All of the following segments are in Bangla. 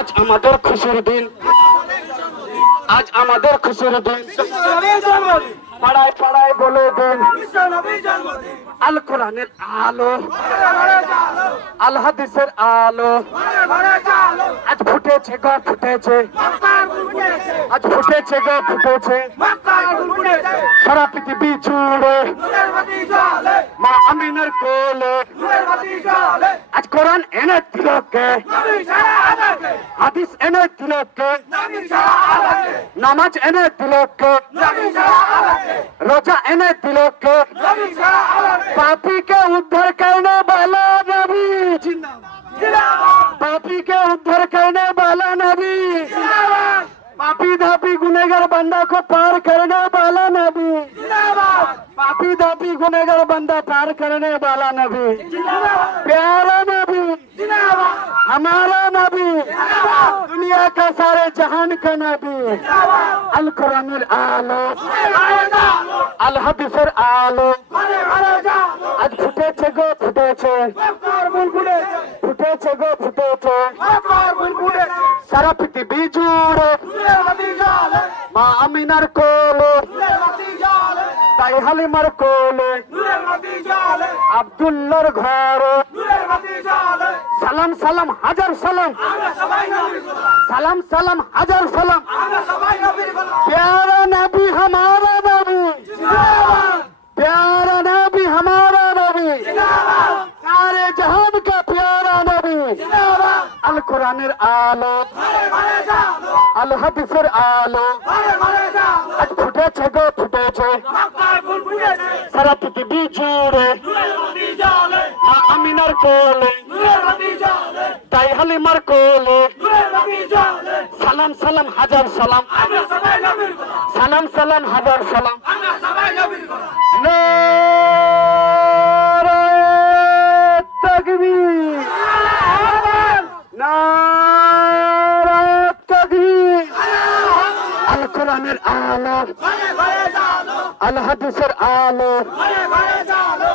আজ আমাদের খুশির দিন, আজ আমাদের খুশির দিন। পাড়ায় পাড়ায় বলে দিন আল কোরআনের আলো, আল হাদিসের আলো আজ ফুটেছে গো ফুটেছে, আজ ফুটেছে গো ফুটেছে সারা পৃথিবী জুড়ে মা আমিনার কোলে। আজ কোরআন এনে দিল কে, হাদিস এনে দিল কে, নামাজ এনে দিল কে, रोजा एने दिलों के, पापी के उद्धार करने वाला नबी, पापी के उद्धार करने वाला नबी, पापी धापी गुनेगार बंदा को पार करने वाला नबी, पापी धापी गुनेगार बंदा पार करने वाला नबी, प्यारा नबी, हमारा नबी, दुनिया का सारे जहान का नबी, अल कुरानुल आलो, আল হাদিসের আলো আজ ফুটেছে গো ফুটেছে, ফুটেছে গো ফুটেছে সারা পৃথিবী জুড়ে মা আমিনার কোলে, তাই হালিমার কোলে, আব্দুল্লাহর ঘরে সালাম সালাম হাজার সালাম, সালাম সালাম হাজার সালাম। प्यारा नबी हमारा नबी, प्यारा नबी हमारा नबी, सारे जहान का प्यारा नबी, अल कुरानेर आलो, अल हदीसेर आलो आज ফুটেছে গো ফুটেছে সারা পৃথিবী জুড়ে মা আমিনার কোলে, তাই হালিমার কোলে সালাম সালাম হাজার সালাম, সালাম সালাম হাজার সালাম। নারায়ে তাকবীর, নারায়ে তাকবীর। আল কোরআনের আলো, আল হাদিসের আলো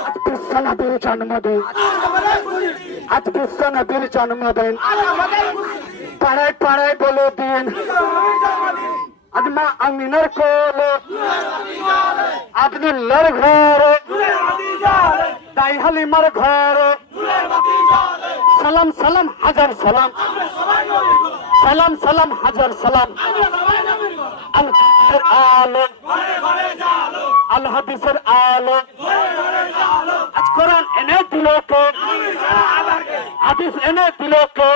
আজ বিশ্ব নবীর জন্মদিন, আজ বিশ্ব নবীর জন্মদিন। পাড়ায় পাড়ায় বলে দিন আজ মা আমিনার কোলে, আব্দুল্লাহর ঘরে, তাই হালিমার ঘরে সালাম সালাম হাজার সালাম, সালাম সালাম হাজার সালাম। আল কোরআনের আলো, আল হাদিসের আলো আজ কোরআন এনে দিল কে, হাদিস এনে দিল কে,